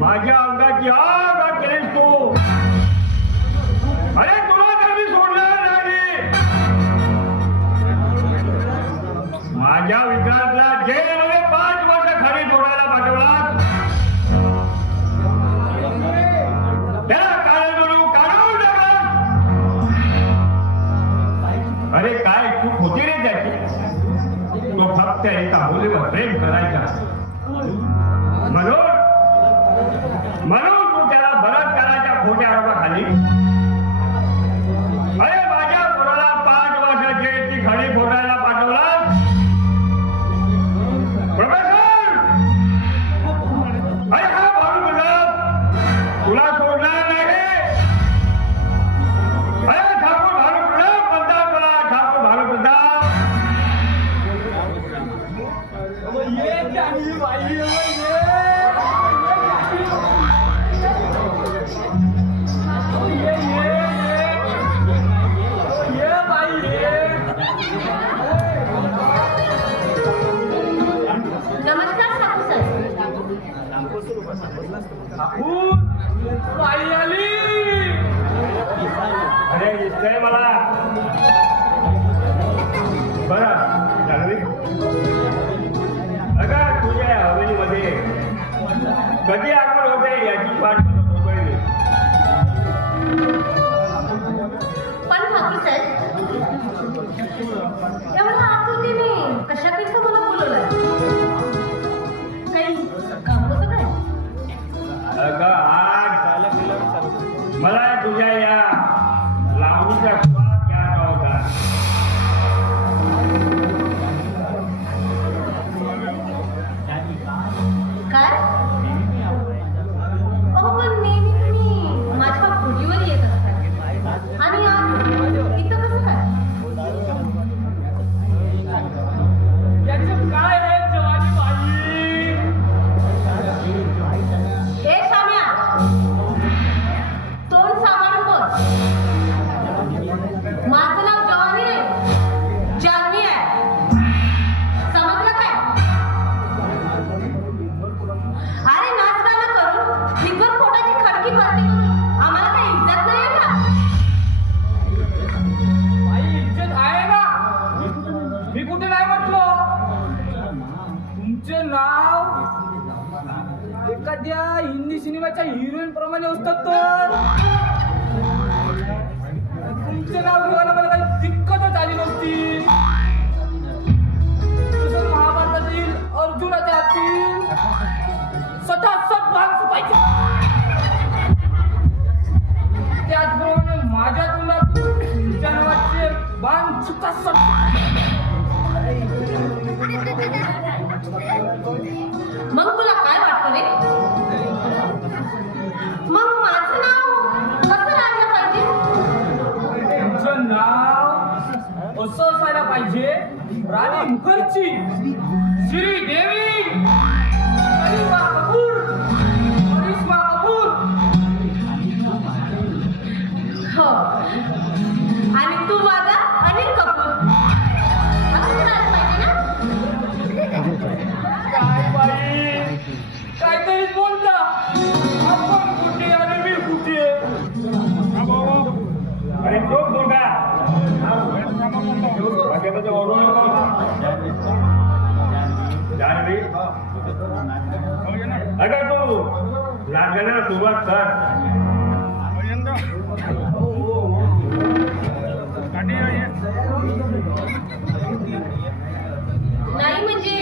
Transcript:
माझ्या अंगाची आग अखेरीस तू. अरे तुला तर मी सोडणार नाही. माझ्या विकासला जेलमध्ये पाच वर्ष खाली सोडायला पाठवला त्याला कारण अरे काय चूक होती रे त्याची? तो फक्त एका मुलीवर Mọi 一百一 साहेब मी. कशा कशाकरिता मला बोलवलं एखाद्या हिंदी सिनेमाच्या हिरोईन प्रमाणे असतात तर? तुमचे नाव घेवायला मला काही दिक्कतच आली नसती. महाभारतातील अर्जुनाच्या हातील सटासट भाग पाहिजे त्याचप्रमाणे माझ्या तोंडातून तुमच्या नावाचे बाण सुटासट मग असं असायला पाहिजे. राणी मुखर्जी श्रीदेवी हो. आणि तू माझा अनिल कपूर. काय बाई? काहीतरी अगं तू नाचगाण्याला सुरुवात कर नाही म्हणजे